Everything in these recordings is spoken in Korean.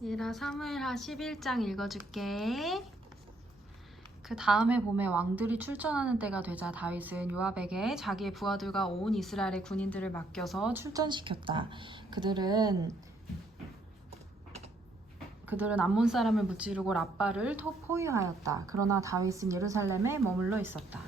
얘들아, 사무엘하 11장 읽어줄게. 그 다음에 봄에 왕들이 출전하는 때가 되자 다윗은 요압에게 자기의 부하들과 온 이스라엘의 군인들을 맡겨서 출전시켰다. 그들은 암몬 사람을 무찌르고 랍바를 포위하였다. 그러나 다윗은 예루살렘에 머물러 있었다.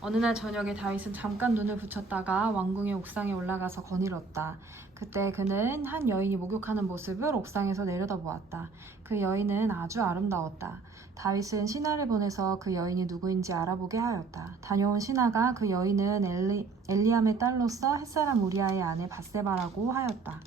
어느 날 저녁에 다윗은 잠깐 눈을 붙였다가 왕궁의 옥상에 올라가서 거닐었다. 그때 그는 한 여인이 목욕하는 모습을 옥상에서 내려다보았다. 그 여인은 아주 아름다웠다. 다윗은 신하를 보내서 그 여인이 누구인지 알아보게 하였다. 다녀온 신하가 그 여인은 엘리암의 딸로서 햇사람 우리아의 아내 밧세바라고 하였다.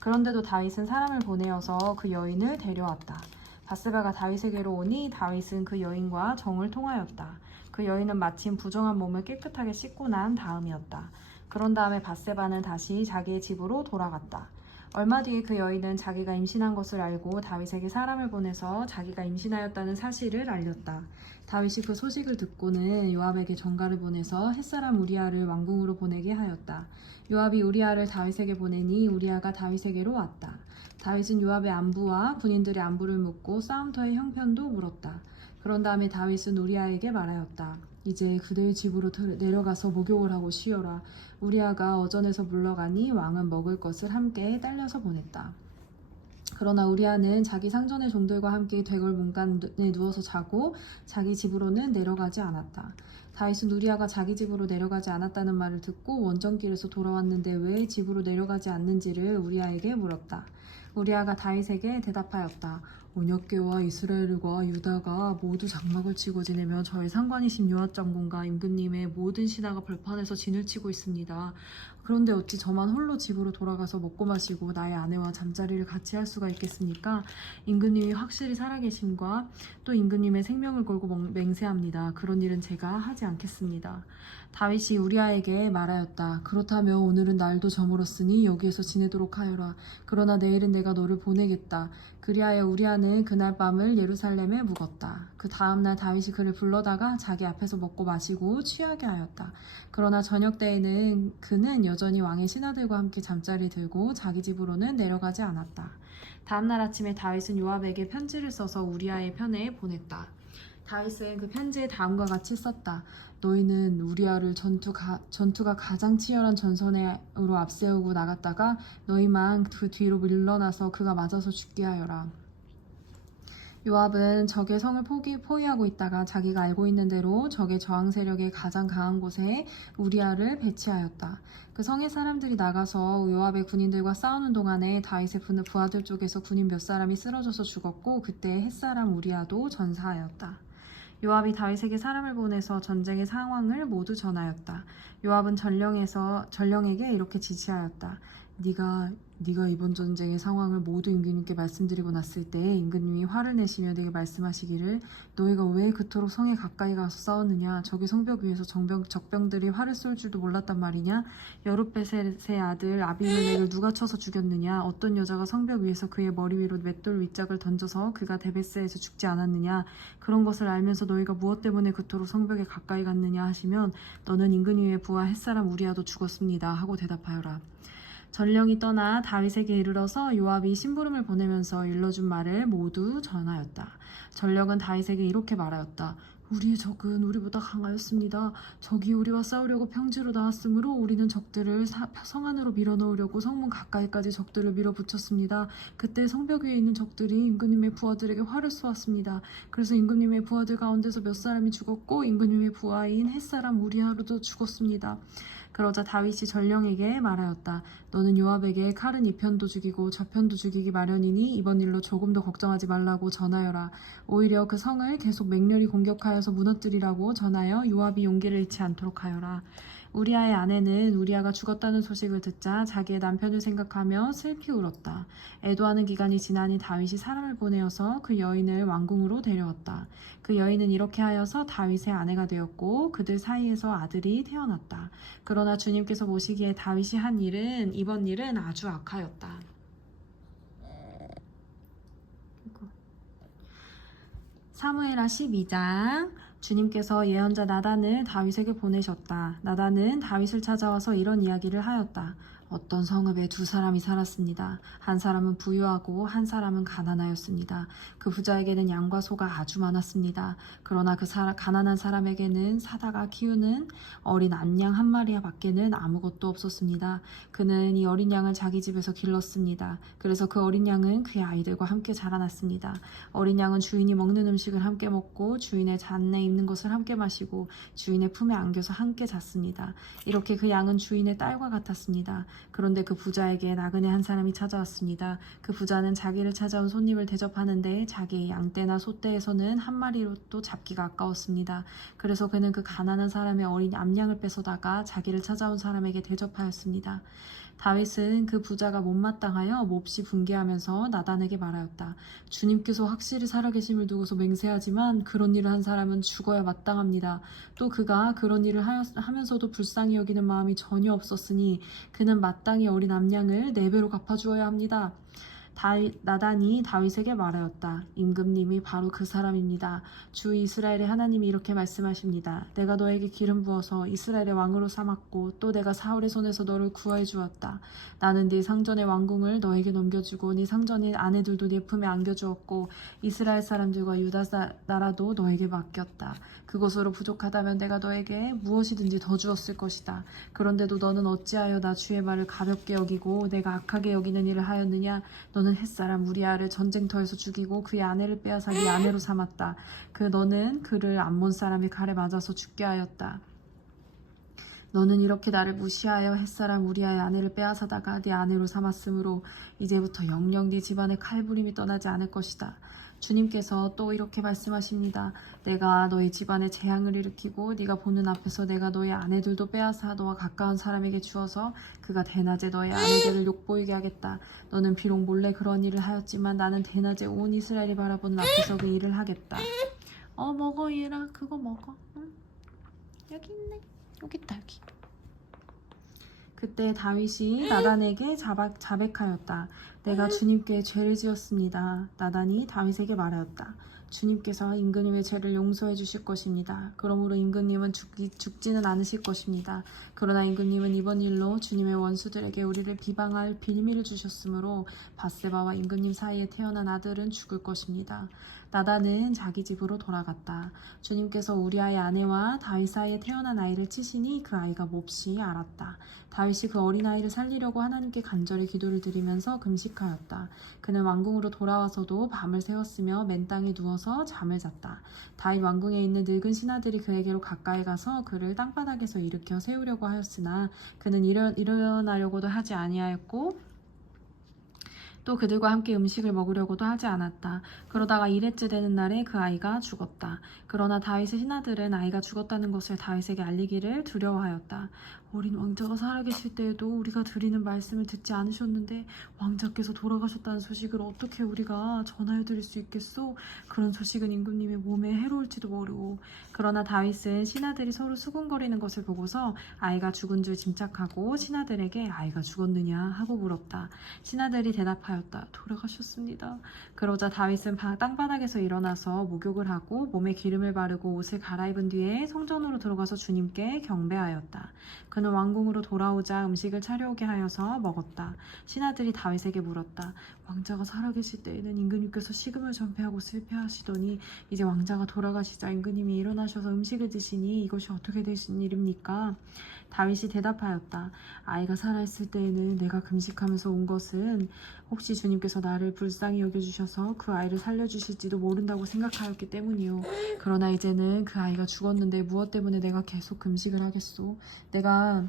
그런데도 다윗은 사람을 보내어서 그 여인을 데려왔다. 밧세바가 다윗에게로 오니 다윗은 그 여인과 정을 통하였다. 그 여인은 마침 부정한 몸을 깨끗하게 씻고 난 다음이었다. 그런 다음에 밧세바는 다시 자기의 집으로 돌아갔다. 얼마 뒤에 그 여인은 자기가 임신한 것을 알고 다윗에게 사람을 보내서 자기가 임신하였다는 사실을 알렸다. 다윗이 그 소식을 듣고는 요압에게 전가를 보내서 햇사람 우리아를 왕궁으로 보내게 하였다. 요압이 우리아를 다윗에게 보내니 우리아가 다윗에게로 왔다. 다윗은 요압의 안부와 군인들의 안부를 묻고 싸움터의 형편도 물었다. 그런 다음에 다윗은 우리아에게 말하였다. 이제 그대의 집으로 내려가서 목욕을 하고 쉬어라. 우리아가 어전에서 물러가니 왕은 먹을 것을 함께 딸려서 보냈다. 그러나 우리아는 자기 상전의 종들과 함께 대궐 문간에 누워서 자고 자기 집으로는 내려가지 않았다. 다윗은 우리아가 자기 집으로 내려가지 않았다는 말을 듣고 원정길에서 돌아왔는데 왜 집으로 내려가지 않는지를 우리아에게 물었다. 우리아가 다윗에게 대답하였다. 언약궤와 이스라엘과 유다가 모두 장막을 치고 지내며 저의 상관이신 요압 장군과 임금님의 모든 신하가 벌판에서 진을 치고 있습니다. 그런데 어찌 저만 홀로 집으로 돌아가서 먹고 마시고 나의 아내와 잠자리를 같이 할 수가 있겠습니까? 임금님이 확실히 살아계심과 또 임금님의 생명을 걸고 맹세합니다. 그런 일은 제가 하지 않겠습니다. 다윗이 우리아에게 말하였다. 그렇다면 오늘은 날도 저물었으니 여기에서 지내도록 하여라. 그러나 내일은 내가 너를 보내겠다. 그리하여 우리아는 그날 밤을 예루살렘에 묵었다. 그 다음날 다윗이 그를 불러다가 자기 앞에서 먹고 마시고 취하게 하였다. 그러나 저녁 때에는 그는 여전히 왕의 신하들과 함께 잠자리 들고 자기 집으로는 내려가지 않았다. 다음날 아침에 다윗은 요압에게 편지를 써서 우리아의 편에 보냈다. 다윗은 그 편지에 다음과 같이 썼다. 너희는 우리아를 전투가 가장 치열한 전선으로 앞세우고 나갔다가 너희만 그 뒤로 밀러나서 그가 맞아서 죽게 하여라. 요압은 적의 성을 포위하고 있다가 자기가 알고 있는 대로 적의 저항 세력의 가장 강한 곳에 우리아를 배치하였다. 그 성의 사람들이 나가서 요압의 군인들과 싸우는 동안에 다윗의 부하들 쪽에서 군인 몇 사람이 쓰러져서 죽었고 그때 햇사람 우리아도 전사하였다. 요압이 다윗에게 사람을 보내서 전쟁의 상황을 모두 전하였다. 요압은 전령에게 이렇게 지시하였다. 네가 이번 전쟁의 상황을 모두 임금님께 말씀드리고 났을 때 임금님이 화를 내시며 네게 말씀하시기를 너희가 왜 그토록 성에 가까이 가서 싸웠느냐? 적의 성벽 위에서 적병들이 활을 쏠 줄도 몰랐단 말이냐? 여룻베셋의 아들 아비멜렉을 누가 쳐서 죽였느냐? 어떤 여자가 성벽 위에서 그의 머리 위로 맷돌 윗짝을 던져서 그가 데베스에서 죽지 않았느냐? 그런 것을 알면서 너희가 무엇 때문에 그토록 성벽에 가까이 갔느냐 하시면 너는 임금님의 부하 햇사람 우리아도 죽었습니다 하고 대답하여라. 전령이 떠나 다윗에게 이르러서 요압이 심부름을 보내면서 일러준 말을 모두 전하였다. 전령은 다윗에게 이렇게 말하였다. 우리의 적은 우리보다 강하였습니다. 적이 우리와 싸우려고 평지로 나왔으므로 우리는 적들을 성 안으로 밀어넣으려고 성문 가까이까지 적들을 밀어붙였습니다. 그때 성벽 위에 있는 적들이 임금님의 부하들에게 활을 쏘았습니다. 그래서 임금님의 부하들 가운데서 몇 사람이 죽었고 임금님의 부하인 햇사람 우리아로도 죽었습니다. 그러자 다윗이 전령에게 말하였다. 너는 요압에게 칼은 이 편도 죽이고 저 편도 죽이기 마련이니 이번 일로 조금도 걱정하지 말라고 전하여라. 오히려 그 성을 계속 맹렬히 공격하여서 무너뜨리라고 전하여 요압이 용기를 잃지 않도록 하여라. 우리아의 아내는 우리아가 죽었다는 소식을 듣자 자기의 남편을 생각하며 슬피 울었다. 애도하는 기간이 지나니 다윗이 사람을 보내어서 그 여인을 왕궁으로 데려왔다. 그 여인은 이렇게 하여서 다윗의 아내가 되었고 그들 사이에서 아들이 태어났다. 그러나 주님께서 보시기에 다윗이 한 이번 일은 아주 악하였다. 사무엘하 12장. 주님께서 예언자 나단을 다윗에게 보내셨다. 나단은 다윗을 찾아와서 이런 이야기를 하였다. 어떤 성읍에 두 사람이 살았습니다. 한 사람은 부유하고 한 사람은 가난하였습니다. 그 부자에게는 양과 소가 아주 많았습니다. 그러나 그 가난한 사람에게는 사다가 키우는 어린 암양 한 마리밖에는 아무것도 없었습니다. 그는 이 어린 양을 자기 집에서 길렀습니다. 그래서 그 어린 양은 그의 아이들과 함께 자라났습니다. 어린 양은 주인이 먹는 음식을 함께 먹고 주인의 잔에 입는 것을 함께 마시고 주인의 품에 안겨서 함께 잤습니다. 이렇게 그 양은 주인의 딸과 같았습니다. 그런데 그 부자에게 나그네 한 사람이 찾아왔습니다. 그 부자는 자기를 찾아온 손님을 대접하는데 자기의 양떼나 소떼에서는 한 마리로도 잡기가 아까웠습니다. 그래서 그는 그 가난한 사람의 어린 암양을 뺏어다가 자기를 찾아온 사람에게 대접하였습니다. 다윗은 그 부자가 못마땅하여 몹시 분개하면서 나단에게 말하였다. 주님께서 확실히 살아계심을 두고서 맹세하지만 그런 일을 한 사람은 죽어야 마땅합니다. 또 그가 그런 일을 하면서도 불쌍히 여기는 마음이 전혀 없었으니 그는 마땅히 어린 암양을 4배로 갚아주어야 합니다. 나단이 다윗에게 말하였다. 임금님이 바로 그 사람입니다. 주 이스라엘의 하나님이 이렇게 말씀하십니다. 내가 너에게 기름 부어서 이스라엘의 왕으로 삼았고 또 내가 사울의 손에서 너를 구하여 주었다. 나는 네 상전의 왕궁을 너에게 넘겨주고 네 상전의 아내들도 네 품에 안겨주었고 이스라엘 사람들과 유다 나라도 너에게 맡겼다. 그것으로 부족하다면 내가 너에게 무엇이든지 더 주었을 것이다. 그런데도 너는 어찌하여 나 주의 말을 가볍게 여기고 내가 악하게 여기는 일을 하였느냐? 너는 햇사람 우리아를 전쟁터에서 죽이고 그의 아내를 빼앗아 네 아내로 삼았다. 너는 그를 암몬 사람의 칼에 맞아서 죽게 하였다. 너는 이렇게 나를 무시하여 햇사람 우리아의 아내를 빼앗아다가 네 아내로 삼았으므로 이제부터 영영 네 집안에 칼부림이 떠나지 않을 것이다. 주님께서 또 이렇게 말씀하십니다. 내가 너희 집안에 재앙을 일으키고 네가 보는 앞에서 내가 너희 아내들도 빼앗아 너와 가까운 사람에게 주어서 그가 대낮에 너희 아내들을 욕보이게 하겠다. 너는 비록 몰래 그런 일을 하였지만 나는 대낮에 온 이스라엘이 바라보는 앞에서 그 일을 하겠다. 먹어 얘라 그거 먹어. 응? 여기 있네. 여기 있다 여기. 그때 다윗이 나단에게 자백하였다. 내가 주님께 죄를 지었습니다. 나단이 다윗에게 말하였다. 주님께서 임금님의 죄를 용서해 주실 것입니다. 그러므로 임금님은 죽지는 않으실 것입니다. 그러나 임금님은 이번 일로 주님의 원수들에게 우리를 비방할 빌미를 주셨으므로 밧세바와 임금님 사이에 태어난 아들은 죽을 것입니다. 나단은 자기 집으로 돌아갔다. 주님께서 우리아의 아내와 다윗 사이에 태어난 아이를 치시니 그 아이가 몹시 알았다. 다윗이 그 어린아이를 살리려고 하나님께 간절히 기도를 드리면서 금식하였다. 그는 왕궁으로 돌아와서도 밤을 새웠으며 맨 땅에 누워서 잠을 잤다. 다윗 왕궁에 있는 늙은 신하들이 그에게로 가까이 가서 그를 땅바닥에서 일으켜 세우려고 하였으나 그는 일어나려고도 하지 아니하였고 또 그들과 함께 음식을 먹으려고도 하지 않았다. 그러다가 1회째 되는 날에 그 아이가 죽었다. 그러나 다윗의 신하들은 아이가 죽었다는 것을 다윗에게 알리기를 두려워하였다. 어린 왕자가 살아계실 때에도 우리가 드리는 말씀을 듣지 않으셨는데 왕자께서 돌아가셨다는 소식을 어떻게 우리가 전하여 드릴 수 있겠소? 그런 소식은 임금님의 몸에 해로울지도 모르고. 그러나 다윗은 신하들이 서로 수군거리는 것을 보고서 아이가 죽은 줄 짐작하고 신하들에게 아이가 죽었느냐 하고 물었다. 신하들이 대답하였다. 돌아가셨습니다. 그러자 다윗은 땅바닥에서 일어나서 목욕을 하고 몸에 기름을 바르고 옷을 갈아입은 뒤에 성전으로 들어가서 주님께 경배하였다. 그는 왕궁으로 돌아오자 음식을 차려오게 하여서 먹었다. 신하들이 다윗에게 물었다. 왕자가 살아계실 때에는 임금님께서 식음을 전폐하고 슬퍼하시더니 이제 왕자가 돌아가시자 임금님이 일어나셔서 음식을 드시니 이것이 어떻게 되신 일입니까? 다윗이 대답하였다. 아이가 살아있을 때에는 내가 금식하면서 온 것은 혹시 주님께서 나를 불쌍히 여겨주셔서 그 아이를 살려주실지도 모른다고 생각하였기 때문이요. 그러나 이제는 그 아이가 죽었는데 무엇 때문에 내가 계속 금식을 하겠소? 내가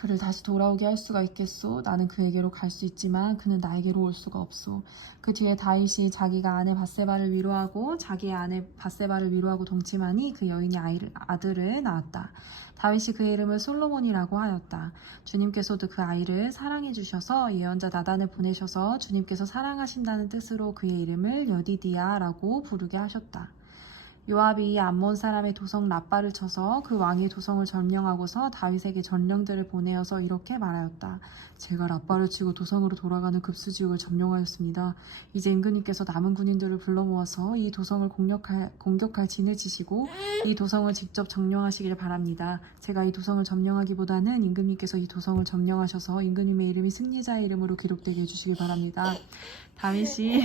그를 다시 돌아오게 할 수가 있겠소? 나는 그에게로 갈 수 있지만 그는 나에게로 올 수가 없소. 그 뒤에 다윗이 자기가 아내 밧세바를 위로하고 자기의 아내 밧세바를 위로하고 동침하니 그 여인이 아들을 낳았다. 다윗이 그의 이름을 솔로몬이라고 하였다. 주님께서도 그 아이를 사랑해 주셔서 예언자 나단을 보내셔서 주님께서 사랑하신다는 뜻으로 그의 이름을 여디디아라고 부르게 하셨다. 요압이 암몬 사람의 도성 라빠를 쳐서 그 왕의 도성을 점령하고서 다윗에게 전령들을 보내어서 이렇게 말하였다. 제가 라빠를 치고 도성으로 돌아가는 급수지역을 점령하였습니다. 이제 임금님께서 남은 군인들을 불러 모아서 이 도성을 공격할 진을 치시고 이 도성을 직접 점령하시길 바랍니다. 제가 이 도성을 점령하기보다는 임금님께서 이 도성을 점령하셔서 임금님의 이름이 승리자의 이름으로 기록되게 해주시길 바랍니다. 다윗이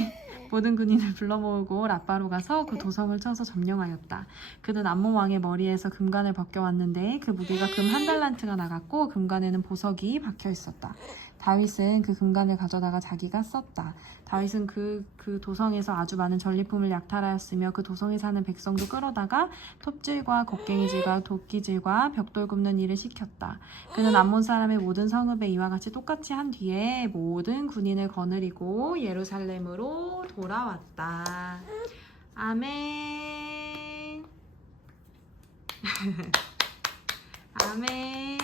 모든 군인을 불러 모으고 라빠로 가서 그 도성을 쳐서 점령하였다. 그는 암몬 왕의 머리에서 금관을 벗겨왔는데 그 무게가 금 1달란트가 나갔고 금관에는 보석이 박혀 있었다. 다윗은 그 금관을 가져다가 자기가 썼다. 다윗은 그 도성에서 아주 많은 전리품을 약탈하였으며 그 도성에 사는 백성도 끌어다가 톱질과 곡괭이질과 도끼질과 벽돌 굽는 일을 시켰다. 그는 암몬 사람의 모든 성읍에 이와 같이 똑같이 한 뒤에 모든 군인을 거느리고 예루살렘으로 돌아왔다. 아멘. 아멘.